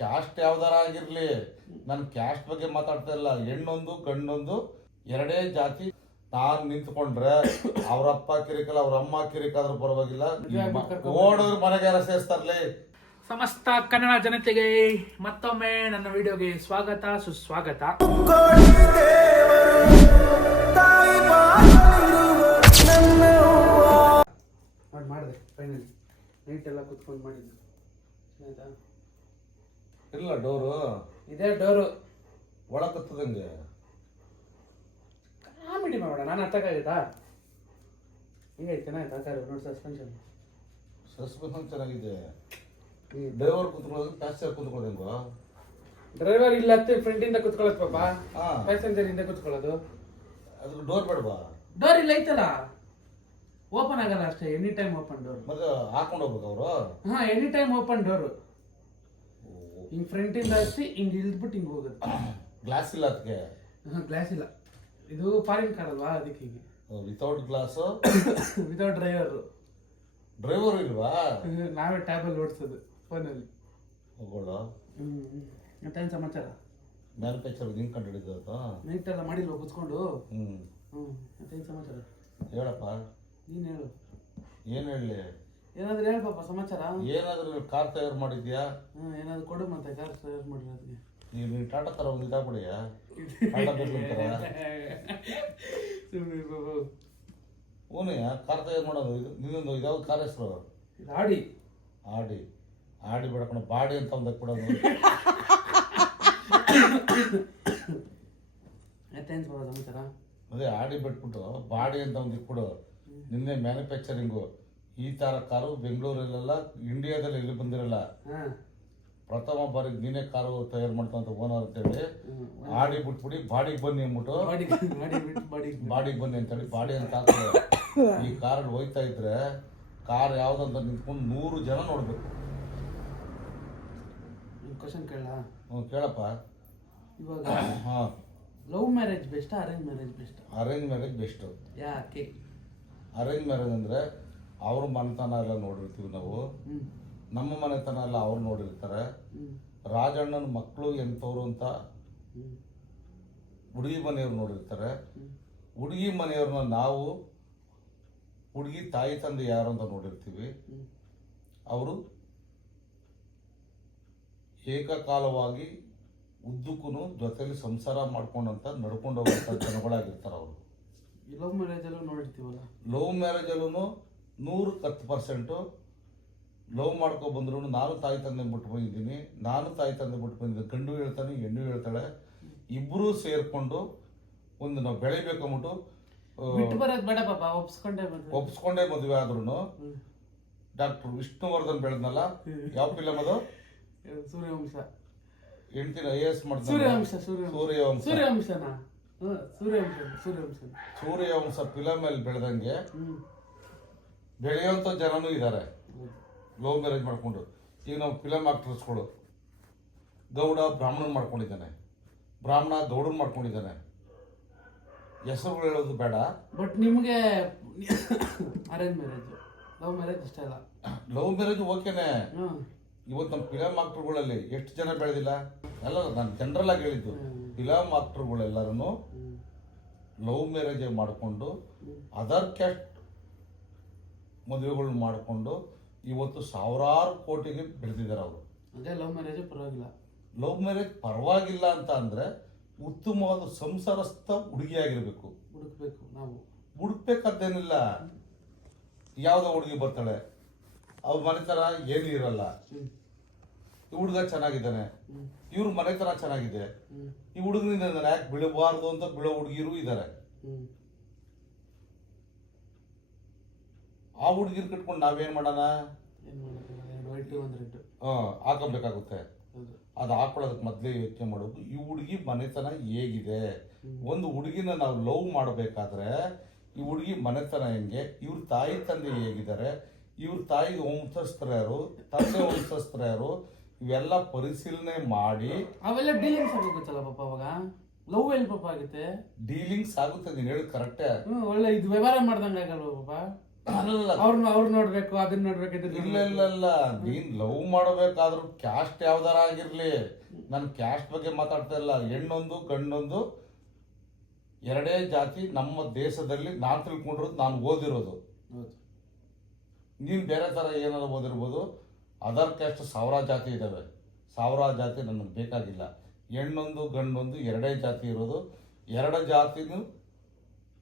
Caste ಯಾವ್ದಾರ ಆಗಿರ್ಲಿ ನಾನು ಕ್ಯಾಸ್ಟ್ ಬಗ್ಗೆ ಮಾತಾಡ್ತಾ ಇಲ್ಲ. ಹೆಣ್ಣೊಂದು ಗಂಡೊಂದು ಎರಡೇ ಜಾತಿ. ತಾನು ನಿಂತ್ಕೊಂಡ್ರೆ ಅವ್ರಪ್ಪ ಕಿರಿಕಲ್ಲ ಅವ್ರ ಅಮ್ಮ ಕಿರಿಕಾದ್ರೂ ಪರವಾಗಿಲ್ಲ. ಓಡಿದ್ರು ಮನೆಗೆ ಯಾರ ಸೇರಿಸ್ತಾರ್ಲಿ. ಸಮಸ್ತ ಕನ್ನಡ ಜನತೆಗೆ ಮತ್ತೊಮ್ಮೆ ನನ್ನ ವಿಡಿಯೋಗೆ ಸ್ವಾಗತ ಸುಸ್ವಾಗತ. ಮಾಡಿ ಮಾಡಿದೆ ಫೈನಲಿ ನೈಟ್ ಎಲ್ಲ ಕುತ್ಕೊಂಡು ಮಾಡಿದ್ದು. ಆಯ್ತಾ? ಇಲ್ಲ ಡೋರು. ಇದೇ ಡೋರು. ಒಳಕತ್ತದಂಗೆ ಕಾಮಿಡಿ ಮಾಡೋಣ ನಾನು ಅರ್ಥಕ್ಕಾಗುತ್ತಾ ಹಿಂಗೈತೆ ಚೆನ್ನಾಯ್ತಾ ಕಾರು ನೋಡಿ ಸಸ್ಪೆನ್ಷನ್ ಸಸ್ಪೆನ್ಷನ್ ಚೆನ್ನಾಗಿದೆ. ಈ ಡ್ರೈವರ್ ಕುತ್ಕೊಳ್ಳೋದು ಪ್ಯಾಸೆಂಜರ್ ಕುತ್ಕೊಳ್ಳೋದು ಡ್ರೈವರ್ ಇಲ್ಲ ಫ್ರಂಟಿಂದ ಕುತ್ಕೊಳ್ಳೋದು ಪಾಪ ಹಾ. ಪ್ಯಾಸೆಂಜರ್ ಇಂದ ಕುತ್ಕೊಳ್ಳೋದು. ಅದು ಡೋರ್ ಬೇಡವಾ? ಡೋರ್ ಇಲ್ಲ ಐತಲ್ಲ? ಓಪನ್ ಆಗಲ್ಲ ಅಷ್ಟೇ ಎನಿ ಟೈಮ್ ಓಪನ್ ಡೋರ್ ಮತ್ತೆ ಹಾಕೊಂಡು ಹೋಗ್ಬೇಕು ಅವರು? ಹಾ ಎನಿ ಟೈಮ್ ಓಪನ್ ಡೋರ್ ಹಿಂಗ್ ಫ್ರಂಟ್ ಇಂದ ಹಿಂಗೆ ಹಿಂಗ್ ಇಳಿದ್ಬಿಟ್ಟು ಹಿಂಗ್ ಹೋಗುತ್ತೆ. ಗ್ಲಾಸ್ ಇಲ್ಲ ಅದಕ್ಕೆ ಹಾ ಗ್ಲಾಸ್ ಇಲ್ಲ. ಇದು ಫಾರಿನ್ ಕಾರ್ ಅಲ್ವಾ ಅದಕ್ಕೆ ಹೀಗೆ. Without glass without driver driver ಇಲ್ವಾ? ನಾವೇ ಟ್ಯಾಬಲ್ ಓಡಿಸೋದು ಫೋನಲ್ಲಿ ಹೋಗೋಣ. ಹ್ಞೂ ಮತ್ತೇನು ಸಮಾಚಾರ? ಮ್ಯಾನುಫ್ಯಾಕ್ಚರ್ ಹಿಂಗೆ ಕಂಡು ಹಿಡಿದದ್ದು ನೈಟ್ ಎಲ್ಲ ಮಾಡಿಲ್ವ ಕುತ್ಕೊಂಡು? ಹ್ಞೂ ಹ್ಞೂ ಮತ್ತೇನು ಸಮಾಚಾರ? ಹೇಳಪ್ಪ. ನೀನು ಹೇಳು. ಏನು ಹೇಳಲಿ ಏನಾದ್ರು ಹೇಳಪ್ಪ ಪಾಪ ಸಮಾಚಾರ? ಏನಾದರೂ ಕಾರ್ ತಯಾರು ಮಾಡಿದ್ಯಾ? ಹ್ಮ್ ಏನಾದ್ರು ಕೊಡು ಮತ್ತೆ ಕಾರ್ ತಯಾರು ಮಾಡಿ ಅದಕ್ಕೆ ನೀವು ಟಾಟಾ ತರ ಒಂದು ಇದಾಗ್ಬಿಡಿಯಾ ಟಾಟಾ ಸುಮ್ಮನೆ ಬಾಬು. ಕಾರ್ ತಯಾರು ಮಾಡೋದು ಇದು ನಿನ್ನೊಂದು ಇದಾವ್ದು ಕಾರ್ ಹೆಸರು? ಇದು ಆಡಿ. ಆಡಿ. ಆಡಿ ಬಿಡಕೊಂಡು ಬಾಡಿ ಅಂತ ಒಂದು ಬಾಬಾ ಸಮಾಚಾರ. ಅದೇ ಆಡಿ ಬಿಟ್ಬಿಟ್ಟು ಬಾಡಿ ಅಂತ ಒಂದು ಕೊಡು ನಿನ್ನೆ ಮ್ಯಾನುಫ್ಯಾಕ್ಚರಿಂಗು ಈ ತರ ಕಾರು ಬೆಂಗಳೂರಲ್ಲೆಲ್ಲ ಇಂಡಿಯಾದಲ್ಲಿ ಎಲ್ಲಿ ಬಂದಿರಲ್ಲ. ಹಾ. ಪ್ರಥಮ ಬಾರಿ ನೀನೇ ಕಾರು ತಯಾರು ಮಾಡ್ತಂತ ಓನರ್ ಅಂತ ಹೇಳಿ ಆಡಿ ಬಿಟ್ಬಿಡಿ ಬಾಡಿಗೆ ಬನ್ನಿ ಅಂದ್ಬಿಟ್ಟು ಬಾಡಿ ಬಾಡಿ ಬಿಟ್ಟು ಬಾಡಿ ಬಾಡಿಗೆ ಬನ್ನಿ ಅಂತೇಳಿ ಬಾಡಿ ಅಂತ ಹಾಕ್ತಾರೆ. ಈ ಕಾರ್ ಹೋಯ್ತಾ ಇದ್ರೆ ಕಾರ್ ಯಾವ್ದಂತ ನಿಂತ್ಕೊಂಡು ನೂರು ಜನ ನೋಡ್ಬೇಕು. ಕ್ವಶನ್ ಕೇಳ ಹ್ಞೂ ಕೇಳಪ್ಪ. ಇವಾಗ ಹಾಂ. Love marriage best arrange marriage best? Arrange marriage best. ಯಾಕೆ? ಅರೇಂಜ್ ಮ್ಯಾರೇಜ್ ಅಂದರೆ ಅವ್ರ ಮನೆತನ ಎಲ್ಲ ನೋಡಿರ್ತೀವಿ ನಾವು. ನಮ್ಮ ಮನೆತನ ಎಲ್ಲ ಅವ್ರು ನೋಡಿರ್ತಾರೆ. ರಾಜಣ್ಣನ ಮಕ್ಕಳು ಎಂಥವ್ರು ಅಂತ ಹುಡುಗಿ ಮನೆಯವ್ರು ನೋಡಿರ್ತಾರೆ. ಹುಡುಗಿ ಮನೆಯವ್ರನ್ನ ನಾವು ಹುಡುಗಿ ತಾಯಿ ತಂದೆ ಯಾರು ಅಂತ ನೋಡಿರ್ತೀವಿ. ಅವರು ಏಕಕಾಲವಾಗಿ ಉದ್ದಕ್ಕೂ ಜೊತೆಲಿ ಸಂಸಾರ ಮಾಡ್ಕೊಂಡಂತ ನಡ್ಕೊಂಡು ಹೋಗುವಂಥ ಜನಗಳಾಗಿರ್ತಾರೆ ಅವರು. ಲವ್ ಮ್ಯಾರೇಜ್ ಎಲ್ಲ ನೋಡಿರ್ತೀವಲ್ಲ? ಲವ್ ಮ್ಯಾರೇಜಲ್ಲೂ ನೂರಕ್ಕೆ ಹತ್ತು ಪರ್ಸೆಂಟು ಲವ್ ಮಾಡ್ಕೊ ಬಂದ್ರು ನಾನು ತಾಯಿ ತಂದೆ ಬಿಟ್ಟು ಬಂದಿದ್ದೀನಿ ನಾನು ತಾಯಿ ತಂದೆ ಬಿಟ್ಟು ಬಂದಿದ್ದೀನಿ. ಗಂಡು ಹೇಳ್ತಾನೆ ಹೆಣ್ಣು ಹೇಳ್ತಾಳೆ. ಇಬ್ಬರೂ ಸೇರಿಕೊಂಡು ಒಂದು ನಾವು ಬೆಳಿಬೇಕು ಅಂದ್ಬಿಟ್ಟು ಒಪ್ಸ್ಕೊಂಡೇ ಮದುವೆ ಆದ್ರೂ. ಡಾಕ್ಟರ್ ವಿಷ್ಣುವರ್ಧನ್ ಬೆಳೆದ್ನಲ್ಲ ಯಾವ ಫಿಲಮ್ ಅದು? ಸೂರ್ಯವಂಶ. ಹೆಂಡ್ತಿನ ಐ ಎಸ್ ಸೂರ್ಯವಂಶ ಸೂರ್ಯವಂಶ. ಸೂರ್ಯವಂಶ. ಸೂರ್ಯವಂಶನಾ? ಸೂರ್ಯವಂಶ ಸೂರ್ಯವಂಶ ಸೂರ್ಯವಂಶ ಫಿಲಮ್ ಅಲ್ಲಿ ಬೆಳೆದಂಗೆ ಬೆಳೆಯುವಂಥ ಜನನೂ ಇದ್ದಾರೆ. ಲವ್ ಮ್ಯಾರೇಜ್ ಮಾಡಿಕೊಂಡು. ಈಗ ನಾವು ಫಿಲಮ್ ಆಕ್ಟರ್ಸ್ಗಳು ಗೌಡ ಬ್ರಾಹ್ಮಣ ಮಾಡ್ಕೊಂಡಿದ್ದಾನೆ. ಬ್ರಾಹ್ಮಣ ಗೌಡನ್ ಮಾಡ್ಕೊಂಡಿದ್ದಾನೆ. ಹೆಸರುಗಳು ಹೇಳೋದು ಬೇಡ. ಬಟ್ ನಿಮಗೆ ಅರೇಂಜ್ ಮ್ಯಾರೇಜ್ ಲವ್ ಮ್ಯಾರೇಜ್ ಇಷ್ಟ ಇಲ್ಲ ಲವ್ ಮ್ಯಾರೇಜ್ ಓಕೆನೆ. ಇವತ್ತು ನಮ್ಮ ಫಿಲಮ್ ಆಕ್ಟರ್ಗಳಲ್ಲಿ ಎಷ್ಟು ಜನ ಬೆಳೆದಿಲ್ಲ? ಎಲ್ಲ ನಾನು ಜನರಲ್ ಆಗಿ ಹೇಳಿದ್ದು. ಫಿಲಮ್ ಆಕ್ಟರ್ಗಳೆಲ್ಲರೂ ಲವ್ ಮ್ಯಾರೇಜ್ ಮಾಡಿಕೊಂಡು. ಅದರ್ ಕ್ಯಾಸ್ಟ್ ಮದುವೆಗಳು ಮಾಡಿಕೊಂಡು ಇವತ್ತು ಸಾವಿರಾರು ಕೋಟಿಗೆ ಬೆಳೆದಿದ್ದಾರೆ ಅವರು. ಅದೇ ಲವ್ ಮ್ಯಾರೇಜ್ ಪರವಾಗಿಲ್ಲ. ಲವ್ ಮ್ಯಾರೇಜ್ ಪರವಾಗಿಲ್ಲ ಅಂತ ಅಂದರೆ ಉತ್ತಮವಾದ ಸಂಸಾರಸ್ಥ ಹುಡುಗಿಯಾಗಿರಬೇಕು. ಹುಡುಕ್ಬೇಕು ನಾವು. ಹುಡುಕ್ಬೇಕಾದ್ದೇನಿಲ್ಲ. ಯಾವುದೋ ಹುಡುಗಿ ಬರ್ತಾಳೆ. ಅವ್ರ ಮನೆತನ ಏನು ಇರಲ್ಲ. ಈ ಹುಡುಗ ಚೆನ್ನಾಗಿದ್ದಾನೆ. ಇವ್ರು ಮನೆ ಮನೆತನ ಚೆನ್ನಾಗಿದೆ. ಈ ಹುಡುಗನಿಂದ ಯಾಕೆ ಬೀಳಬಾರ್ದು ಅಂತ ಬೀಳೋ ಹುಡುಗಿರು ಇದ್ದಾರೆ ಹ್ಮ್ ಆ ಹುಡುಗಿರ್ ಕಟ್ಕೊಂಡು ನಾವೇನು ಮಾಡೋಣ? ಆ, ಹಾಕೊಬೇಕಾಗುತ್ತೆ. ಅದು ಹಾಕೊಳ್ಳೋದಕ್ಕೆ ಮೊದಲೇ ಯೋಚನೆ ಮಾಡೋದು. ಈ ಹುಡುಗಿ ಮನೆತನ ಹೇಗಿದೆ? ಒಂದು ಹುಡುಗಿನ ನಾವು ಲವ್ ಮಾಡಬೇಕಾದ್ರೆ ಈ ಹುಡುಗಿ ಮನೆತನ ಹೆಂಗೆ? ಇವ್ರ ತಾಯಿ ತಂದೆ ಹೇಗಿದ್ದಾರೆ? ಇವ್ರ ತಾಯಿ ವಂಶಸ್ತ್ರ ಯಾರು? ತಂದೆ ವಂಶಸ್ತ್ರ ಯಾರು? ಇವೆಲ್ಲ ಪರಿಶೀಲನೆ ಮಾಡಿ ಅವೆಲ್ಲ ಡೀಲಿಂಗ್ಸ್ ಆಗೋಗುತ್ತಲ್ಲ ಪಾಪ ಅವಾಗ? ಲವ್ ಎಲ್ಲಿ ಪಾಪ ಆಗುತ್ತೆ? ಡೀಲಿಂಗ್ಸ್ ಆಗುತ್ತೆ ನೀನು ಹೇಳಿ ಕರೆಕ್ಟೇ. ಒಳ್ಳೆ ಇದು ವ್ಯವಹಾರ ಮಾಡ್ದಂಗೆ ಆಗಲ್ವ ಪಾಪ? ಅವ್ರನ್ನ ಅವ್ರು ನೋಡ್ಬೇಕು ಅದನ್ನ ನೋಡ್ಬೇಕು ಇಲ್ಲ. ಇಲ್ಲ ಇಲ್ಲ. ನೀನ್ ಲವ್ ಮಾಡಬೇಕಾದ್ರೂ ಕ್ಯಾಸ್ಟ್ ಯಾವ್ದಾರ ಆಗಿರ್ಲಿ. ನಾನು ಕ್ಯಾಸ್ಟ್ ಬಗ್ಗೆ ಮಾತಾಡ್ತಾ ಇಲ್ಲ. ಹೆಣ್ಣೊಂದು ಗಂಡೊಂದು ಎರಡೇ ಜಾತಿ ನಮ್ಮ ದೇಶದಲ್ಲಿ ನಾನು ತಿಳ್ಕೊಂಡಿರೋದು ನಾನು ಓದಿರೋದು. ನೀನು ಬೇರೆ ಥರ ಏನಾದ್ರು ಓದಿರ್ಬೋದು. ಅದರ್ ಕ್ಯಾಸ್ಟ್ ಸಾವಿರ ಜಾತಿ ಇದ್ದಾವೆ ಸಾವಿರ ಜಾತಿ ನನಗೆ ಬೇಕಾಗಿಲ್ಲ. ಹೆಣ್ಣೊಂದು ಗಂಡೊಂದು ಎರಡೇ ಜಾತಿ ಇರೋದು. ಎರಡು ಜಾತಿನೂ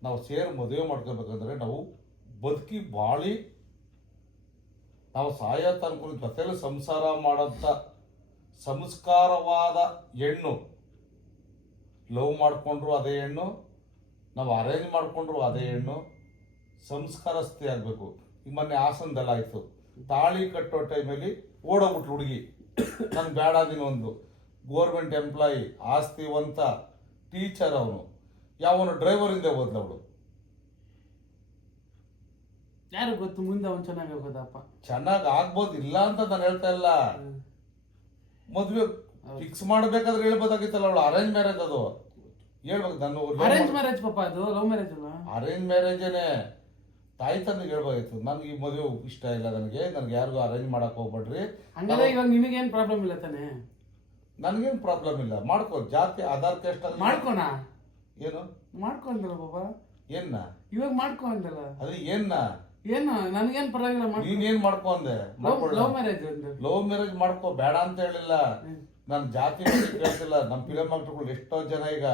ನಾವು ಸೇರಿ ಮದುವೆ ಮಾಡ್ಕೋಬೇಕಂದ್ರೆ ನಾವು ಬದುಕಿ ಬಾಳಿ ನಾವು ಸಾಯೋ ತನಕ ಜೊತೆಯಲ್ಲಿ ಸಂಸಾರ ಮಾಡೋಂಥ ಸಂಸ್ಕಾರವಾದ ಹೆಣ್ಣು, ಲವ್ ಮಾಡಿಕೊಂಡ್ರು ಅದೇ ಹೆಣ್ಣು, ನಾವು ಅರೇಂಜ್ ಮಾಡಿಕೊಂಡ್ರು ಅದೇ ಹೆಣ್ಣು, ಸಂಸ್ಕಾರಸ್ಥೆ ಆಗಬೇಕು. ಈಗ ಮೊನ್ನೆ ಹಾಸನದಲ್ಲಿ ಆಯಿತು. ತಾಳಿ ಕಟ್ಟೋ ಟೈಮಲ್ಲಿ ಓಡೋಗ್ಬಿಟ್ಲು ಹುಡುಗಿ. ನಾನು ಬೇಡ ದಿನ ಒಂದು ಗೋರ್ಮೆಂಟ್ ಎಂಪ್ಲಾಯಿ ಆಸ್ತಿವಂತ ಟೀಚರ್ ಅವನು. ಯಾವನು ಡ್ರೈವರ್ ಹಿಂದೆ ಹೋದ್ಲವಳು ಯಾರು ಗೊತ್ತು? ಮುಂದೆ ಅವ್ನು ಚೆನ್ನಾಗಿ ಹೋಗೋದಪ್ಪ. ಚೆನ್ನಾಗಿ ಆಗ್ಬೋದು ಇಲ್ಲ ಅಂತ ನಾನು ಹೇಳ್ತಾ ಇಲ್ಲ. ಮದ್ವೆ ಫಿಕ್ಸ್ ಮಾಡ್ಬೇಕಾದ್ರೆ ಹೇಳ್ಬೋದಾಗಿತ್ತಲ್ಲ ಅವಳು? ಅರೇಂಜ್ ಮ್ಯಾರೇಜ್ ಅದು. ಹೇಳ್ಬೇಕು ನಾನು ಅರೇಂಜ್ ಮ್ಯಾರೇಜ್ ಪಾಪ ಅದು? ಲವ್ ಮ್ಯಾರೇಜ್ ಅಲ್ಲ? ಅರೇಂಜ್ ಮ್ಯಾರೇಜೇನೆ ತಾಯಿ ತಂದೆಗೆ ಹೇಳ್ಬೋದಾಗಿತ್ತು. ನನಗೆ ಈ ಮದುವೆ ಇಷ್ಟ ಇಲ್ಲ ನನಗೆ. ನನಗೆ ಯಾರಿಗೂ ಅರೇಂಜ್ ಮಾಡಕ್ ಹೋಗ್ಬೇಡ್ರಿ. ಹಂಗಾದ್ರೆ ಇವಾಗ ನಿನಗೇನು ಪ್ರಾಬ್ಲಮ್ ಇಲ್ಲ ತಾನೆ? ನನಗೇನು ಪ್ರಾಬ್ಲಮ್ ಇಲ್ಲ. ಮಾಡ್ಕೋ. ಜಾತಿ ಆಧಾರ್ ಟೆಸ್ಟ್ ಮಾಡ್ಕೋಣ ಏನು? ಮಾಡ್ಕೊಂಡಲ್ಲ ಬಾಬಾ ಏನ್ನ? ಇವಾಗ ಮಾಡ್ಕೊಂಡಲ್ಲ ಅದು ಏನ್ನ? ಏನು ನನಗೇನು ಪರವಾಗಿಲ್ಲ ನೀನ್ ಏನ್ ಮಾಡ್ಕೊ ಅಂದೆ? ಲವ್ ಮ್ಯಾರೇಜ್ ಲವ್ ಮ್ಯಾರೇಜ್ ಮಾಡ್ಕೋ ಬೇಡ ಅಂತ ಹೇಳಿಲ್ಲ. ನಾನು ಜಾತಿ ಕೇಳ್ತಿಲ್ಲ. ನಮ್ಮ ಫಿಲಮ್ ಆಕ್ಟರ್ಗಳು ಎಷ್ಟೋ ಜನ ಈಗ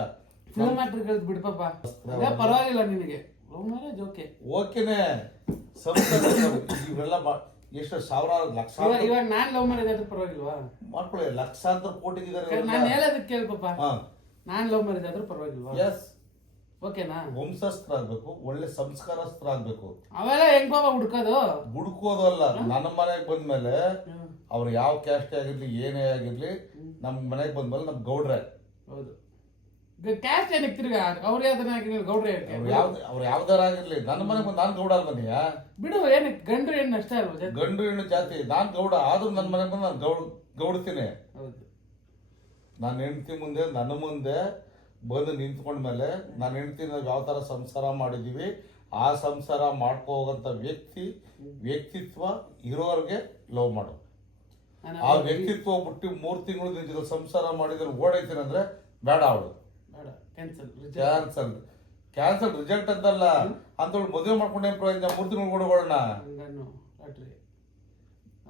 ಫಿಲಮ್ ಆಕ್ಟರ್ ಬಿಡು ಪಾಪ ಅದೇ ಪರವಾಗಿಲ್ಲ ನಿನಗೆ. Love marriage okay. ಓಕೆನೆ. ಸಂಸ್ಥೆ ಇವೆಲ್ಲ ಎಷ್ಟು ಸಾವಿರ ಲಕ್ಷ ಇವಾಗ ನಾನ್ ಲವ್ ಮ್ಯಾರೇಜ್ ಆದ್ರೆ ಪರವಾಗಿಲ್ವಾ? ಮಾಡ್ಕೊಳ್ಳಿ ಲಕ್ಷಾಂತರ ಕೋಟಿಗಿದ್ದಾರೆ ನಾನು ಹೇಳೋದಕ್ಕೆ ಕೇಳು ಪಾಪ ನಾನ್ ಲವ್ ಮ್ಯಾರೇಜ್ ಆದ್ರೂ ಪರವಾಗಿಲ್ವಾ? ಎಸ್ ಓಕೆನಾ? ವಂಶಸ್ಥರಾಗ್ಬೇಕು ಒಳ್ಳೆ ಸಂಸ್ಕಾರಸ್ಥರಾಗ್ಬೇಕು. ಅವೆಲ್ಲ ಹೆಂಗ್ ಪಾಪ ಹುಡ್ಕೋದು? ಹುಡ್ಕೋದಲ್ಲ ನನ್ನ ಮನೆಗೆ ಬಂದ್ಮೇಲೆ ಅವ್ರು ಯಾವ ಕ್ಯಾಸ್ಟ್ ಆಗಿರ್ಲಿ ಏನೇ ಆಗಿರ್ಲಿ ನಮ್ಮ ಮನೆಗೆ ಬಂದ್ಮೇಲೆ ನಮ್ ಗೌಡ್ರೆ. ಹೌದು. ಕ್ಯಾಸ್ಟ್ ಏನಕ್ಕೆ ತಿರ್ಗ? ಅವ್ರು ಹಾಕಿದ್ರೆ ಗೌಡ್ರೆ ಯಾವ್ದು ಅವ್ರು ಯಾವ್ದಾರ ಆಗಿರ್ಲಿ. ನನ್ನ ಮನೆಗೆ ಬಂದು ನಾನು ಗೌಡ ಅಲ್ವನಿಯ ಬಿಡು ಏನಕ್ಕೆ ಗಂಡ್ರು ಹೆಣ್ಣು ಅಷ್ಟೇ ಅಲ್ವಾ ಗಂಡು ಹೆಣ್ಣು ಜಾತಿ. ನಾನ್ ಗೌಡ ಆದ್ರೂ ನನ್ನ ಮನೆಗೆ ಬಂದು ನಾನು ಗೌಡ್ ಗೌಡ್ತೀನಿ. ಹೌದು. ನನ್ನ ಹೆಂಡತಿ ಮುಂದೆ ನನ್ನ ಮುಂದೆ ಬಂದು ನಿಂತ್ಕೊಂಡ್ಮೇಲೆ ನನ್ನ ಹೆಂಡತಿ ನಾವು ಯಾವ ಥರ ಸಂಸಾರ ಮಾಡಿದ್ದೀವಿ ಆ ಸಂಸಾರ ಮಾಡ್ಕೋ ಹೋಗೋಂಥ ವ್ಯಕ್ತಿ ವ್ಯಕ್ತಿತ್ವ ಇರೋರಿಗೆ ಲವ್ ಮಾಡು. ಆ ವ್ಯಕ್ತಿತ್ವ ಬಿಟ್ಟು ಮೂರು ತಿಂಗಳು ನಿನ್ನ ಜೊತೆ ಸಂಸಾರ ಮಾಡಿದ್ರೆ ಓಡೈತೀನಿ ಅಂದ್ರೆ ಬೇಡ ಅವಳು. ಬೇಡ. ಕ್ಯಾನ್ಸಲ್ ಕ್ಯಾನ್ಸಲ್ ರಿಜೆಕ್ಟ್ ಅಂತಲ್ಲ. ಅಂತವಳು ಮದುವೆ ಮಾಡ್ಕೊಂಡೆ ಪ್ರಯೋಜನ ಮೂರು ತಿಂಗಳು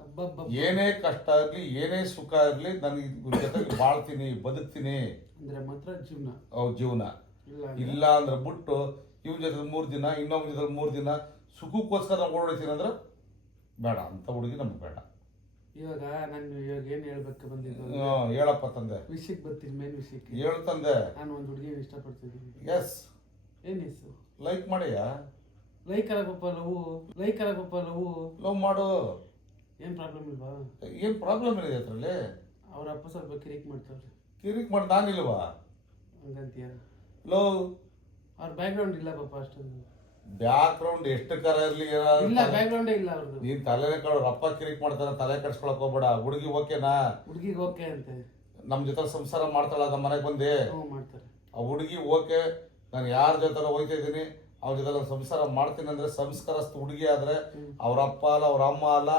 ಅಬ್ಬಬ್ಬ ಏನೇ ಕಷ್ಟ ಆಗಲಿ ಏನೇ ಸುಖ ಆಗಲಿ ನನಗೆ ಜೊತೆಗೆ ಬಾಳ್ತೀನಿ ಬದುಕ್ತೀನಿ. ಅಂದ್ರೆ ಮಾತ್ರ ಜೀವನ. ಅವ್ರ ಜೀವನ. ಇಲ್ಲ ಇಲ್ಲ ಅಂದ್ರೆ ಬಿಟ್ಟು ಇವ್ನ ಜೊತೆ ಮೂರು ದಿನ ಇನ್ನೊಬ್ಬ ಜೊತೆ ಮೂರು ದಿನ ಸುಖಕ್ಕೋಸ್ಕರ ನಾವು ಓಡಾಡ್ತೀನಿ ಅಂದ್ರೆ ಬೇಡ ಅಂತ ಹುಡುಗಿ ನಮ್ಗೆ ಬೇಡ. ಇವಾಗ ನಾನು ಇವಾಗ ಏನು ಹೇಳ್ಬೇಕು ಬಂದಿದ್ದು ಹ್ಮ್, ಹೇಳಪ್ಪ ತಂದೆ. ವಿಷಯಕ್ಕೆ ಬರ್ತೀನಿ ಮೇನ್ ವಿಷಯಕ್ಕೆ. ಹೇಳು ತಂದೆ. ನಾನು ಒಂದು ಹುಡುಗಿನ ಇಷ್ಟಪಡ್ತಿದ್ದೀನಿ ಎಸ್ ಏನ್ ಹೆಸರು? ಲೈಕ್ ಮಾಡಿಯಾ? ಲೈಕ್ ಆಗಪ್ಪ ಲವ್ ಲೈಕ್ ಆಗಪ್ಪ ಲವ್ ಲವ್ ಮಾಡು. ಏನು ಪ್ರಾಬ್ಲಮ್ ಇಲ್ವಾ? ಏನು ಪ್ರಾಬ್ಲಮ್ ಇದೆ ಅದರಲ್ಲಿ ಅವ್ರ ಅಪ್ಪ ಸ್ವಲ್ಪ ಕಿರಿಕ್ ಮಾಡ್ತಾವ್ರೆ. ಕಿರಿಕ್ ಮಾಡಿ ನಾನಿಲ್ವಾ? ಹಂಗಂತೀಯ? ಲವ್ ಅವ್ರ ಬ್ಯಾಕ್ಗ್ರೌಂಡ್ ಇಲ್ಲ ಪಾಪ ಬ್ಯಾಕ್ ಗ್ರೌಂಡ್ ಎಷ್ಟು ಕರ ಇರ್ಲಿ ಇಲ್ಲ ಬ್ಯಾಕ್ಗ್ರೌಂಡ್ ಇಲ್ಲ ಅವ್ರದ್ದು ನೀನ್ ತಲೆನೇ ಕಳು ಅಪ್ಪ ಕಿರಿಕ್ ಮಾಡ್ತಾನೆ ತಲೆ ಕಟ್ಸ್ಕೊಳಕ್ ಹೋಗ್ಬೇಡ. ಹುಡುಗಿ ಓಕೆನಾ ಹುಡುಗಿಗೆ ಓಕೆ ಅಂತೆ. ನಮ್ಮ ಜೊತೆ ಸಂಸಾರ ಮಾಡ್ತಾಳ ನಮ್ಮ ಮನೆಗೆ ಬಂದೆ. ಹ್ಞೂ ಮಾಡ್ತಾರೆ. ಆ ಹುಡುಗಿ ಓಕೆ ನಾನು ಯಾರ ಜೊತೆ ಹೋಗ್ತಾ ಇದ್ದೀನಿ. ಅವ್ರ ಜೊತೆ ನಾನು ಸಂಸಾರ ಮಾಡ್ತೀನಿ ಅಂದ್ರೆ ಸಂಸ್ಕಾರಸ್ಥ ಹುಡುಗಿ ಆದ್ರೆ ಅವ್ರ ಅಪ್ಪ ಅಲ್ಲ ಅವ್ರ ಅಮ್ಮ ಅಲ್ಲ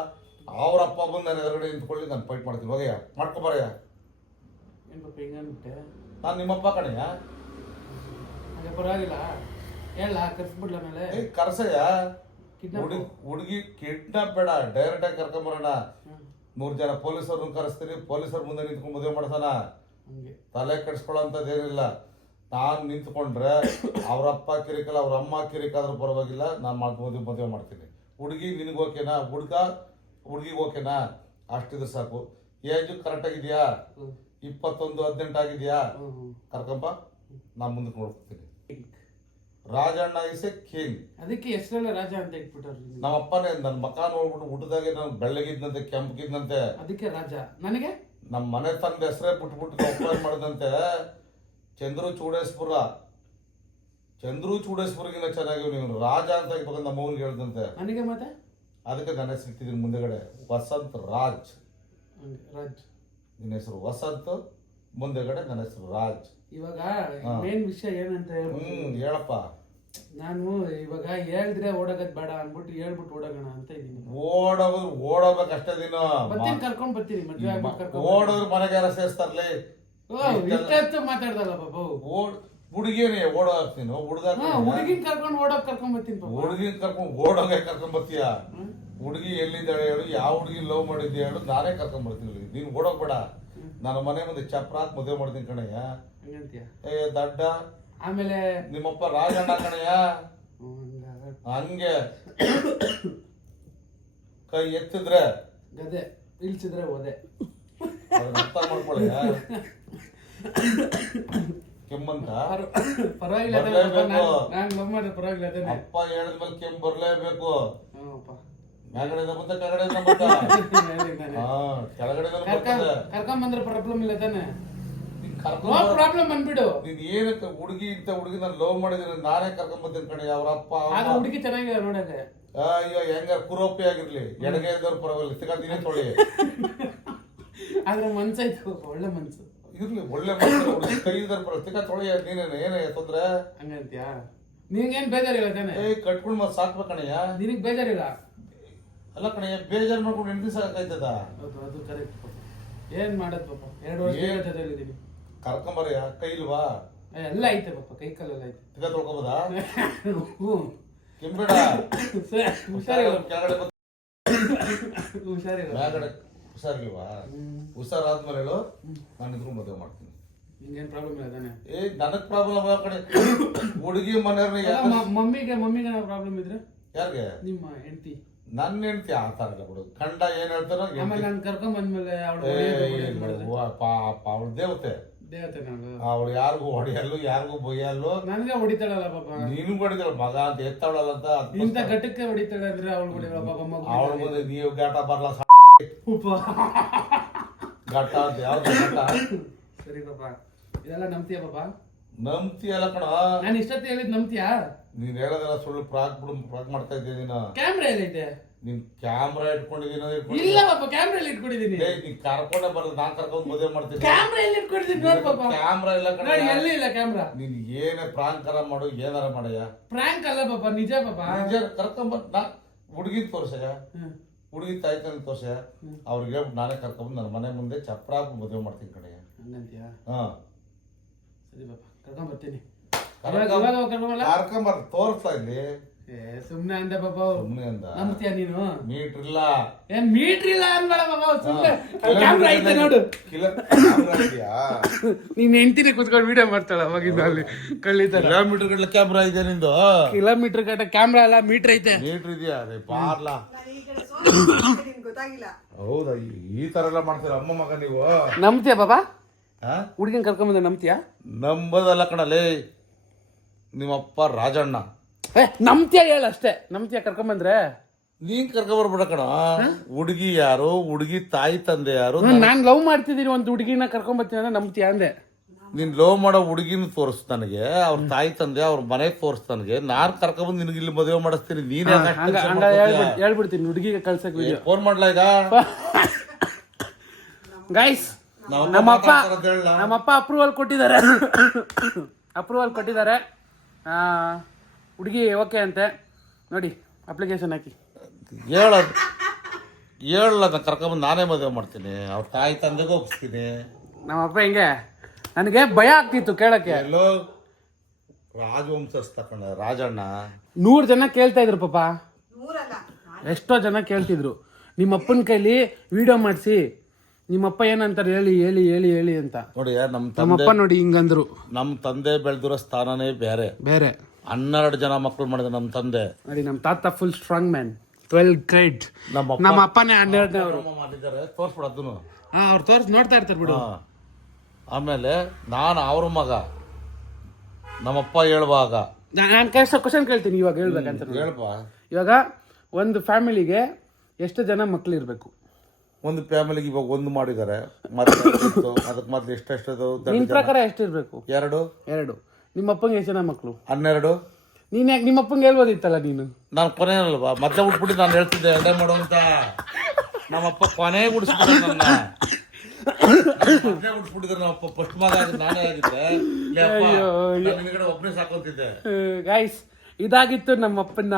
ಅವ್ರ ಅಪ್ಪ ಬಂದು ನಾನು ಎದುರುಗಡೆ ನಿಂತ್ಕೊಳ್ಳಿ ನಾನು ಫೈಟ್ ಮಾಡ್ತೀನಿ. ಹೋಗಯ್ಯ ಮಾಡ್ಕೊಬಾರಯ್ಯ ಏನ್ ಪಾಪ ಹಿಂಗನ್ಬಿಟ್ಟೆ ನಾನು ನಿಮ್ಮಪ್ಪ ಕಣಯ್ಯ? ಅದೇ ಪರವಾಗಿಲ್ಲ. ಹೇಳ ಕರ್ಸ್ಬಿಡ್ಲ ಮೇಲೆ? ಏ ಕರ್ಸಯ್ಯ. ಹುಡುಗಿ ಹುಡುಗಿ ಕಿಡ್ನಾಪ್ ಬೇಡ. ಡೈರೆಕ್ಟ್ ಆಗಿ ಕರ್ಕೊಂಬರೋಣ. ಮೂರ್ ಜನ ಪೊಲೀಸರನ್ನ ಕರೆಸ್ತೀನಿ. ಪೊಲೀಸರ ಮುಂದೆ ನಿಂತ್ಕೊಂಡು ಮದುವೆ ಮಾಡ್ತಾನ ತಲೆ ತಲೆ ಕೆಡಿಸ್ಕೊಳ್ಳೋಂಥದ್ದೇನಿಲ್ಲ ನಾನು ನಿಂತ್ಕೊಂಡ್ರೆ ಅವರಪ್ಪ ಕಿರಿಕಲ್ಲ ಅವ್ರ ಅಮ್ಮ ಕಿರಿಕಾದ್ರೂ ಪರವಾಗಿಲ್ಲ. ನಾನು ಮಾತು ಮದುವೆ ಮದುವೆ ಮಾಡ್ತೀನಿ. ಹುಡುಗಿ ನಿನಗೆ ಓಕೆನಾ? ಹುಡುಗ ಹುಡುಗಿಗೆ ಓಕೆನಾ? ಅಷ್ಟಿದ್ರೆ ಸಾಕು. ಏಜು ಕರೆಕ್ಟಾಗಿದೆಯಾ. ಇಪ್ಪತ್ತೊಂದು ಹದಿನೆಂಟು ಆಗಿದೆಯಾ? ಕರ್ಕಂಪ ನಾ ಮುಂದೆ ಮುಂದಕ್ಕೆ ನೋಡ್ಕೊತೀನಿ. ರಾಜಣ್ಣ ಇಸ್ ಎ ಕಿಂಗ್ ಅದಕ್ಕೆ ಹೆಸರಲ್ಲೇ ರಾಜ ಅಂತ ಇಟ್ಬಿಟ್ಟವ್ರಿ ನಮ್ಮ ಅಪ್ಪನೇ ನನ್ನ ಮಕ ನೋಡ್ಬಿಟ್ಟು ಊಟದಾಗೆ ನಾನು ಬೆಳ್ಳಗಿದ್ನಂತೆ ಕೆಂಪಗಿದ್ನಂತೆ. ಅದಕ್ಕೆ ರಾಜ. ನನಗೆ? ನಮ್ಮ ಮನೆ ತಂದ ಹೆಸರೇ ಬಿಟ್ಬಿಟ್ಟು ಕಂಪ್ಲೇಂಟ್ ಮಾಡಿದಂತೆ. ಚಂದ್ರು ಚೂಡೇಶ್ಪುರ ಚಂದ್ರು ಚೂಡೇಶ್ಪುರಗಿನ ಚೆನ್ನಾಗಿ ನೀವು ರಾಜ ಅಂತ ನಮ್ಮ ಅವ್ನಿಗೆ ಹೇಳ್ದಂತೆ. ನನಗೆ ಮತ್ತೆ? ಅದಕ್ಕೆ ನನ್ನ ಹೆಸರು ಇಟ್ಟಿದ್ದೀನಿ ಮುಂದೆಗಡೆ. ವಸಂತ್ ರಾಜ್. ರಾಜ್. ನಿನ್ನ ಹೆಸರು ವಸಂತ್ ಮುಂದೆಗಡೆ ನನ್ನ ಹೆಸರು ರಾಜ್. ಇವಾಗ. ಮೇನ್ ವಿಷಯ ಏನಂತ ಹೇಳ್ಬಿಟ್ಟು ಹ್ಮ್ ಹೇಳಪ್ಪ. ನಾನು ಇವಾಗ ಹೇಳಿದ್ರೆ ಓಡಗದ್ ಬೇಡ ಅನ್ಬಿಟ್ಟು ಹೇಳ್ಬಿಟ್ಟು ಓಡೋಗೋಣ ಅಂತ ಇದೀನಿ ಓಡೋದು ಓಡೋಬೇಕು ಅಷ್ಟೇ ದಿನ ಬರ್ತೀನಿ ಕರ್ಕೊಂಡ್ ಬರ್ತೀನಿ ಮದ್ವೆ ಆಗ್ಬಿಟ್ಟು ಕರ್ಕೊಂಡ್ ಓಡೋದ್ರ ಮನೆಗೆ ಯಾರ ಸೇರಿಸ್ತಾರ್ಲಿ ಇಷ್ಟೊತ್ತು ಮಾತಾಡ್ದಲ್ಲ ಬಾಬು? ಓಡ್ ಹುಡುಗಿನೇ ಓಡೋ ಹಾಕ್ತೀನಿ ಹುಡುಗ ಹುಡುಗಿನ ಕರ್ಕೊಂಡು ಕರ್ಕೊಂಡ್ ಬರ್ತೀನಿ ಪಾಪ ಹುಡುಗಿನ ಕರ್ಕೊಂಡ್ ಓಡೋಗೆ ಕರ್ಕೊಂಡ್ ಬರ್ತೀಯ? ಹುಡುಗಿ ಎಲ್ಲಿದ್ದಾಳೆ ಹೇಳು ಯಾವ ಹುಡುಗಿ ಲವ್ ಮಾಡಿದ್ದೆ ಹೇಳು ನಾನೇ ಕರ್ಕೊಂಡ್ ಬರ್ತೀನಿ ನೀನು ಓಡೋಗ್ಬೇಡ ನನ್ನ ಮನೆ ಮುಂದೆ ಚಪ್ರಾತ್ ಮದುವೆ ಮಾಡ್ತೀನಿ ಕಣಯ್ಯ. ಏ ದಡ್ಡ. ಆಮೇಲೆ ನಿಮ್ಮಪ್ಪ ರಾಜಣ್ಣ ಕಣಯ್ಯ. ಹಂಗೆ. ಕೈ ಎತ್ತಿದ್ರೆ. ಗದೆ ಇಳಿಸಿದ್ರೆ ಒದೆ. ಅರ್ಥ ಮಾಡ್ಕೊಳ್ಳಯ್ಯ ಕೆಮ್ಮಂತ. ಪರ- ಪರವಾಗಿಲ್ಲ ನಾನ್- ನಾನ್ ಅಪ್ಪ ಹೇಳಿದ್ಮೇಲೆ ಕೆಮ್ಮು ಬರ್ಲೇಬೇಕು. ಹ್ಞೂಪ್ಪ. ಮೇಲ್ಗಡೆಯಿಂದ ಬಂತ ಕೆಳಗಡೆಯಿಂದ ಬಂತ ಹೇಳಿ ನಾನೇ. ಹಾ ಕೆಳಗಡೆಯಿಂದ ಕರ್ಕೊಂಡ್ ಬರ್ತದೆ ಕರ್ಕೊಂಡ್ ಬಂದ್ರೆ ಪ್ರಾಬ್ಲಮ್ ಇಲ್ಲ ತಾನೆ ನೀನ್ ನೋ ಕರ್ಕೊಂಡ್ ಬರ- ಪ್ರಾಬ್ಲಮ್ ಅನ್ಬಿಡು ನೀನ್ ಏನಕ್ಕೆ ಹುಡುಗಿ ಇಂತ ಹುಡುಗಿ ನಾನು ಲವ್ ಮಾಡಿದ್ರೆ ನಾನೇ ಕರ್ಕೊಂಡ್ ಬರ್ತೀನಿ ಕಣೆ ಅವ್ರ ಅಪ್ಪ ಆದ್ರೆ ಅಮ್ಮ ಹುಡುಗಿ ಚೆನ್ನಾಗಿದೆ ನೋಡಕ್ಕೆ ಅಯ್ಯೋ ಹೆಂಗ ಕುರೋಪಿ ಆಗಿರ್ಲಿ ಎಡಗೆ ಇದ್ದವ್ರು ಪರವಾಗಿಲ್ಲ ಸಿಗ ನೀನೇ ತೊಳಿ ಆದ್ರೆ ಮನ್ಸೈತೆ ಪಾಪ, ಒಳ್ಳೆ ಮನ್ಸು ಇರ್ಲಿ ಒಳ್ಳೆ ಮನುಷ್ಯರು ಹುಡುಗಿ ಕೈ ಇದ್ದವ್ರು ಪರವಾಗಿಲ್ಲ ಸಿಗ ತೊಳಿ ನೀನೇನು ಏನೇ ತೊಂದ್ರೆ ಹಂಗಂತ್ಯಾ ನಿನ್ಗೇನ್ ಬೇಜಾರಿಲ್ಲ ತಾನೆ ಏ ಕಟ್ಕೊಂಡು ಮತ್ತೆ ಸಾಕ್ಬೇಕಣಯ್ಯ ನಿನಗ್ ಬೇಜಾರಿಲ್ಲ ಅಲ್ಲ ಕಣ ಬೇಜಾರು ಮಾಡ್ಕೊಂಡು ಎಂಟು ದಿವಸ ಹೌದು ಅದು ಕರೆಕ್ಟ್ ಪಾಪ. ಏನ್ ಮಾಡೋದು ಪಾಪ? ಎರಡು ವರ್ಷ ಏನ್? ಜೊತೆಲಿದ್ದೀನಿ ಕರ್ಕೊಂಬರಯ್ಯ ಕೈ ಇಲ್ವಾ? ಎಲ್ಲ ಐತೆ ಪಾಪ ಕೈ ಕಾಲೆಲ್ಲ ಐತೆ. ಸಿಗ ತೊಳ್ಕೊಬೋದಾ? ಹ್ಞೂ. ಕೆಂಬೇಡ ಸರಿ, ಹುಷಾರಿಲ್ಲ ಕೆಳಗಡೆ ಬಂದು ಹುಷಾರಿಲ್ಲ ಮೇಲ್ಗಡೆ ಹುಷಾರಿಲ್ವಾ? ಹ್ಮ್. ಹುಷಾರಾದ್ಮೇಲೆ ಹೇಳು. ನಾನು ಇದ್ರು ಮದುವೆ ಮಾಡ್ತೀನಿ. ನಿಂಗೇನ್ ಪ್ರಾಬ್ಲಮ್ ಇಲ್ಲ ತಾನೆ? ಏ ನನಗ್ ಪ್ರಾಬ್ಲಮ್ ಯಾವ ಕಡೆ ಹುಡುಗಿ ಮನೆಯವ್ರನ್ನ ಅಲ್ಲ, ಯಾಕೆ ಮ- ಮಮ್ಮಿಗೆ ಮಮ್ಮಿಗೆ ಪ್ರಾಬ್ಲಮ್ ಇದ್ರೆ? ಯಾರಿಗೆ? ನಿಮ್ಮ ಹೆಂಡತಿ. ನನ್ನ ಹೆಂಡತಿ ಆಡ್ತಾರ ಇಲ್ಲ ಬಿಡು. ಕಂಡ ಏನ್ ಹೇಳ್ತಾರೋ ಆಮೇಲೆ ನಾನು ಕರ್ಕೊಂಡ್ ಬಂದ್ಮೇಲೆ ಅವಳು ಪಾಪ ಅವಳ ದೇವತೆ. ದೇವತೆ ನಾನು. ಅವಳು ಯಾರಿಗೂ ಹೊಡೆಯಲ್ಲು ಯಾರಿಗೂ ಬೊಯ್ಯಲ್ಲು. ನನಗೆ ಹೊಡಿತಾಳಲ್ಲ ಪಾಪ. ನೀನು ಹೊಡಿತಾಳ ಮಗ ಅಂತ ಎತ್ತಾವಳಲ್ಲ ಅಂತ ಇಂತ ಇಂಥ ಘಟಕ್ಕೆ ಹೊಡಿತಾಳೆ ಅಂದ್ರೆ ಅವಳು ಹೊಡಿಗಳ ಪಾಪ ಮಗು ಅವಳ ಮುಂದೆ ನೀವು ಗಾಟ ಬರ್ಲ ಸ- ಉಪ. ಘಟ ಅಂತ ಯಾವ್ದು ಸರಿ ಪಾಪ. ಇದೆಲ್ಲ ನಂಬ್ತೀಯ ಪಾಪ? ನಂಬ್ತಿಯಲ್ಲ ಕಣ. ನಾನು ಇಷ್ಟೊತ್ತು ಹೇಳಿದ್ ನಂಬ್ತೀಯಾ? ನೀನ್ ಹೇಳೋದೆಲ್ಲ ಸುಳ್ಳು ಪ್ರಾಕ್ ಬಿಡು ಪ್ರಾಕ್ ಮಾಡ್ತಾ ಇದ್ದೀನಿ ಕ್ಯಾಮ್ರಾ ಏನೈತೆ ನೀನ್ ಕ್ಯಾಮ್ರಾ ಇಟ್ಕೊಂಡಿದ್ದೀನಿ ಇಲ್ಲ ಪಾಪ ಕ್ಯಾಮ್ರಾ ಎಲ್ಲಿ ಇಟ್ಕೊಂಡಿದೀನಿ? ನೀನ್ ಕರ್ಕೊಂಡೆ ಬರಲ್ಲ ನಾನ್ ಕರ್ಕೊಂಡ್ ಮದುವೆ ಮಾಡ್ತೀನಿ. ಕ್ಯಾಮ್ರಾ ಎಲ್ಲಿ ಇಟ್ಕೊಂಡಿದ್ದೀನಿ ನೋಡಿ ಪಾಪ. ಕ್ಯಾಮ್ರಾ ಇಲ್ಲ ಕಣ ಎಲ್ಲಿ ಇಲ್ಲ ಕ್ಯಾಮ್ರಾ ನೀನ್ ಏನೇ ಪ್ರಾಂಕರ ಮಾಡು ಏನಾರ ಮಾಡಯ್ಯ. ಪ್ರಾಂಕ್ ಅಲ್ಲ ಪಾಪ ನಿಜ ಪಾಪ. ನಿಜ ಕರ್ಕೊಂಬರ್ ನಾ ಹುಡುಗಿ ತೋರ್ಸಯ್ಯ. ಹುಡುಗಿ ತಾಯಿ ತಾಯ್ತಾನೆ ತೋರ್ಸಯ್ಯ. ಅವ್ರಿಗೆ ನಾನೇ ಕರ್ಕೊಂಬಂದು ನನ್ನ ಮನೆ ಮುಂದೆ ಚಪ್ರ ಮದುವೆ ಮಾಡ್ತೀನಿ ಕಡೆಯ ಹಂಗಂತೀಯ? ಹಾ. ಸರಿ ಪಾಪ ಕರ್ಕೊಂಡ್ ಬರ್ತೀನಿ. ಕರ್ಕೊಂಬರ್ ತೋರಿಸ್ತಾ ಇಲ್ಲಿ? ಏ ಸುಮ್ನೆ ಅಂದೆ ಪಾಪ ಸುಮ್ಮನೆ ಅಂದ. ನಂಬ್ತೀಯ ನೀನು? ಮೀಟ್ರ್ ಇಲ್ಲ ಏನ್ ಮೀಟ್ರ್ ಇಲ್ಲ ಅನ್ಬೇಡ ಸುಮ್ನೆ ಕ್ಯಾಮ್ರಾ ಐತೆ ನೋಡು. ನೀನ್ ಹೆಂಡ್ತಿನೇ ಕುತ್ಕೊಂಡು ವಿಡಿಯೋ ಮಾಡ್ತಾಳ ಅವಾಗಿಂದ ಅಲ್ಲಿ. ಕಳ್ಳಿತಾರ ಕಿಲೋಮೀಟರ್ ಗಟ್ಟಲೆ ಕ್ಯಾಮ್ರಾ ಇದೆ ನಿಂದು? ಕಿಲೋಮೀಟರ್ ಗಟ್ಟ ಕ್ಯಾಮ್ರಾ ಅಲ್ಲ ಮೀಟರ್ ಐತೆ. ಮೀಟ್ರ್ ಇದೆಯಾ? ಅದೇ ಪಾರ್ಲಾ. ಹೌದಾ? ಈ- ತರ ಎಲ್ಲ ಮಾಡ್ತೀರ ಅಮ್ಮ ಮಗ ನೀವು? ನಂಬ್ತೀಯ ಬಾಬಾ ಹುಡುಗಿನ ಕರ್ಕೊಂಬಂದ ನಂಬ್ತೀಯ? ನಂಬೋದಲ್ಲ ಕಣಲೇ. ನಿಮ್ಮಪ್ಪ ರಾಜಣ್ಣ. ಏ ನಂಬ್ತೀಯ ಹೇಳ ಅಷ್ಟೇ. ನಂಬ್ತೀಯ ಕರ್ಕೊಂಬಂದ್ರೆ? ನೀನ್ ಕರ್ಕೊಂಬರ್ಬೇಡ ಕಣ. ಹುಡುಗಿ ಯಾರು? ಹುಡುಗಿ ತಾಯಿ ತಂದೆ ಯಾರು? ನಾನ್ ಲವ್ ಮಾಡ್ತಿದ್ದೀನಿ ಒಂದು ಹುಡುಗಿನ ಕರ್ಕೊಂಬರ್ತೀನಿ ಅಂದ್ರೆ ನಂಬ್ತೀಯ ಅಂದೆ. ನೀನ್ ಲವ್ ಮಾಡೋ ಹುಡುಗಿನ ತೋರಿಸ್ ನನಗೆ ಅವ್ರ ತಾಯಿ ತಂದೆ ಅವ್ರ ಮನೆ ತೋರಿಸ್ ನನಗೆ. ನಾನ್ ಕರ್ಕೊಂಬಂದು ನಿನ್ಗೆ ಇಲ್ಲಿ ಮದುವೆ ಮಾಡಿಸ್ತೀನಿ ನೀನ್ ಹೇಳ್ಬಿಡ್ತೀನಿ ಹುಡುಗಿಗೆ ಕಳ್ಸಕ್ ಫೋನ್ ಮಾಡ್ಲಾ ಈಗ? ಗೈಸ್ ನಮ್ಮಪ್ಪ ನಮ್ಮಪ್ಪ ಅಪ್ರೂವಲ್ ಕೊಟ್ಟಿದ್ದಾರೆ. ಅಪ್ರೂವಲ್ ಕೊಟ್ಟಿದ್ದಾರೆ. ಹುಡುಗಿ ಓಕೆ ಅಂತೆ. ನೋಡಿ ಅಪ್ಲಿಕೇಶನ್ ಹಾಕಿ. ಹೇಳೋದು ಹೇಳಲ್ಲ ನಾನು ಕರ್ಕೊಂಬಂದು ನಾನೇ ಮದುವೆ ಮಾಡ್ತೀನಿ. ಅವ್ರ ತಾಯಿ ತಂದೆಗೆ ಒಪ್ಪಿಸ್ತೀನಿ ನಮ್ಮಪ್ಪ ಹಿಂಗೆ? ನನಗೆ ಭಯ ಆಗ್ತಿತ್ತು ಕೇಳಕ್ಕೆ. ಎಲ್ಲೋ ರಾಜವಂಶಸ್ಥ ಕಣ ರಾಜಣ್ಣ. ನೂರು ಜನ ಕೇಳ್ತಾ ಇದ್ರು ಪಾಪ. ಎಷ್ಟೋ ಜನ ಕೇಳ್ತಿದ್ರು. ನಿಮ್ಮ ಅಪ್ಪನ ಕೈಲಿ ವಿಡಿಯೋ ಮಾಡಿಸಿ ನಿಮ್ಮಪ್ಪ ಏನಂತಾರೆ ಹೇಳಿ ಹೇಳಿ ಹೇಳಿ ಹೇಳಿ ಅಂತ. ನೋಡಿ ನಮ್ಮ ತಂದೆ ನಮ್ಮಪ್ಪ ನೋಡಿ ಹಿಂಗಂದ್ರು. ನಮ್ಮ ತಂದೆ ಬೆಳೆದಿರೋ ಸ್ಥಾನನೇ ಬೇರೆ. ಬೇರೆ. ಹನ್ನೆರಡು ಜನ ಮಕ್ಕಳು ಮಾಡಿದ ನಮ್ಮ ತಂದೆ. ನೋಡಿ ನಮ್ಮ ತಾತ full strong man twelve great ನಮ್ಮ ನಮ್ಮ ಅಪ್ಪನೇ ಹನ್ನೆರಡನೇ ಅವರು. ಮಾಡಿದ್ದಾರೆ. ತೋರ್ಸ್ಬಿಡು ಅದನ್ನು. ಹಾ ಅವ್ರು ತೋರ್ಸ್ ನೋಡ್ತಾ ಇರ್ತಾರೆ ಬಿಡು. ಹಾ. ಆಮೇಲೆ ನಾನು ಅವ್ರ ಮಗ. ನಮ್ಮಪ್ಪ ಹೇಳುವಾಗ. ನಾನು ಕೇಳಿಸೋ ಕ್ವಶನ್ ಕೇಳ್ತೀನಿ ಇವಾಗ ಹೇಳ್ಬೇಕಂತ ನೋಡಿ. ಹೇಳ್ಪ. ಇವಾಗ ಒಂದು ಫ್ಯಾಮಿಲಿಗೆ ಎಷ್ಟು ಜನ ಮಕ್ಳು ಇರಬೇಕು ಒಂದು ಫ್ಯಾಮಿಲಿಗೆ ಇವಾಗ ಒಂದು ಮಾಡಿದ್ದಾರೆ. ಮತ್ತೆ. ಅದಕ್ಕೆ ಮೊದ್ಲು ಎಷ್ಟೆಷ್ಟು ನಿಮ್ಮ ಪ್ರಕಾರ ಎಷ್ಟಿರ್ಬೇಕು ಎರಡು. ಎರಡು. ನಿಮ್ಮ ಅಪ್ಪಂಗೆ ಎಷ್ಟು ಜನ ಮಕ್ಕಳು ಹನ್ನೆರಡು. ನೀನ್ ಯಾಕೆ ನಿಮ್ಮ ಅಪ್ಪಂಗೆ ಹೇಳ್ಬೋದಿತ್ತಲ್ಲ ನೀನು? ನಾನು ಕೊನೆಯಲ್ವಾ ಮತ್ತೆ ಉಟ್ಬಿಟ್ಟು ನಾನು ಹೇಳ್ತಿದ್ದೆ ಎರಡೇ ಮಾಡು ಅಂತ. ನಮ್ಮಪ್ಪ ಕೊನೆ ಉಡಿಸ್ಬಿಟ್ಟು ನನ್ನ ಮೊದ್ಲೇ ಉಡ್ಸ್ಬಿಟ್ಟಿದ್ರೆ ನಮ್ಮಪ್ಪ ಫಸ್ಟ್ ಮಗ ಆಗಿದ್ದು ನಾನೇ ಆಗಿದ್ದೆ. ಲೇ ಅಪ್ಪ, ನಾನ್ ನಿನ್ಗಡೆ ಒಬ್ಬನೇ ಸಾಕೊಂತಿದ್ದೆ. ಗಾಯ್ಸ್ ಇದಾಗಿತ್ತು ನಮ್ಮ ಅಪ್ಪನ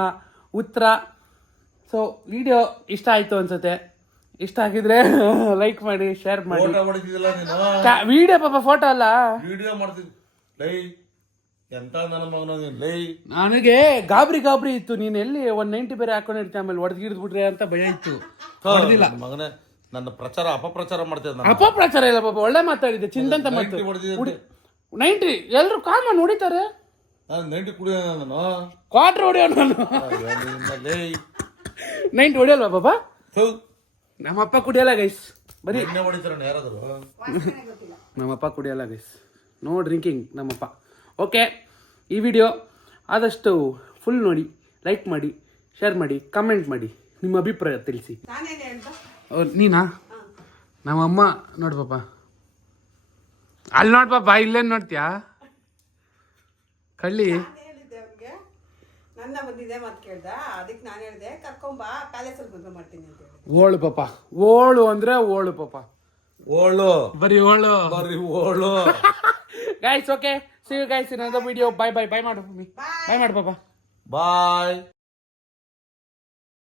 ಉತ್ತರ. ಸೊ ವಿಡಿಯೋ ಇಷ್ಟ ಆಯ್ತು ಅನ್ಸುತ್ತೆ. ಇಷ್ಟ ಆಗಿದ್ರೆ ಲೈಕ್ ಮಾಡಿ ಶೇರ್ ಮಾಡಿ. ಫೋಟೋ ಹೊಡಿತಿದ್ದಿಲ್ಲ ನೀನು? ವಿಡಿಯೋ ಪಾಪ ಫೋಟೋ ಅಲ್ಲ? ವಿಡಿಯೋ ಮಾಡ್ತಿದ್ ಲೈ ಎಂತ ನನ್ನ ಮಗನ ನೀನ್? ಲೈ. ನನಗೆ ಗಾಬರಿ ಗಾಬರಿ ಇತ್ತು. ನೀನ್ ಎಲ್ಲಿ ಒನ್ ನೈಂಟಿ ಬೇರೆ ಹಾಕೊಂಡಿರ್ತೀನಿ ಆಮೇಲೆ ಹೊಡೆದಿಡ್ದು ಬಿಟ್ರೆ ಅಂತ ಭಯ ಇತ್ತು. ನನ್ನ ಮಗನೇ ನನ್ನ ಪ್ರಚಾರ ಅಪಪ್ರಚಾರ ಮಾಡ್ತಿದ್ದ ನಾನು. ಅಪಪ್ರಚಾರ ಇಲ್ಲ ಪಾಪ ಒಳ್ಳೆ ಮಾತಾಡಿದ್ದೆ. ಚಿಂತಂತ ಮಾತು. 90 ಹೊಡೆದಿದ್ದೆ ನೈಂಟಿ ಎಲ್ರು ಕಾಮನ್ ಹೊಡಿತಾರೆ ನಾನು. ನೈಂಟಿ ಕುಡಿಯೋ ನಾನು. ಕ್ವಾರ್ಟರ್ ಹೊಡಿಯೋ ನಾನು ಲೈ. ನೈಂಟಿ ಹೊಡಿಯಲ್ವಾ ಪಾಪ? ಥು, ನಮ್ಮಪ್ಪ ಕುಡಿಯಲ್ಲ ಗೈಸ್ ಬರೀ ಎಣ್ಣೆ ಹೊಡಿತಾರ ಯಾರಾದ್ರು? ವಾಸನೆ ಗೊತ್ತಿಲ್ಲ ನಮ್ಮಪ್ಪ ಕುಡಿಯಲ್ಲ ಗೈಸ್ ನೋ ಡ್ರಿಂಕಿಂಗ್ ನಮ್ಮಪ್ಪ. ಓಕೆ ಈ ವಿಡಿಯೋ ಆದಷ್ಟು ಫುಲ್ ನೋಡಿ ಲೈಕ್ ಮಾಡಿ ಶೇರ್ ಮಾಡಿ ಕಮೆಂಟ್ ಮಾಡಿ. ನಿಮ್ಮ ಅಭಿಪ್ರಾಯ ತಿಳಿಸಿ. ನಾನೇನು ಹೇಳ್ದ ಅವ್ರ್ ನೀನಾ? ನಮ್ಮಮ್ಮ ನೋಡು ಪಾಪ. ಅಲ್ಲಿ ನೋಡ್ ಪಾಪ ಇಲ್ಲೇನು ನೋಡ್ತೀಯಾ? ಕಳ್ಳಿ. ನನ್ನ ಬಂದಿದೆ ಮಾತು ಕೇಳ್ದ. ಅದಕ್ಕೆ ನಾನು ಹೇಳಿದೆ ಕರ್ಕೊಂಬಾ ಮದುವೆ ಮಾಡ್ತೀನಿ ಅಂತ ಹೇಳಿ. ಓಳು ಪಾಪ. ಓಳು ಅಂದ್ರೆ ಓಳು ಪಾಪ. ಓಳು. ಬರೀ ಓಳು. ಬರ್ರಿ ಓಳು. Guys okay see you guys ಇನ್ನೊಂದು ವಿಡಿಯೋ ಬಾಯ್ ಬಾಯ್ ಬಾಯ್ ಮಾಡು ಬಾಯ್ ಮಾಡು ಪಾಪ. ಬಾಯ್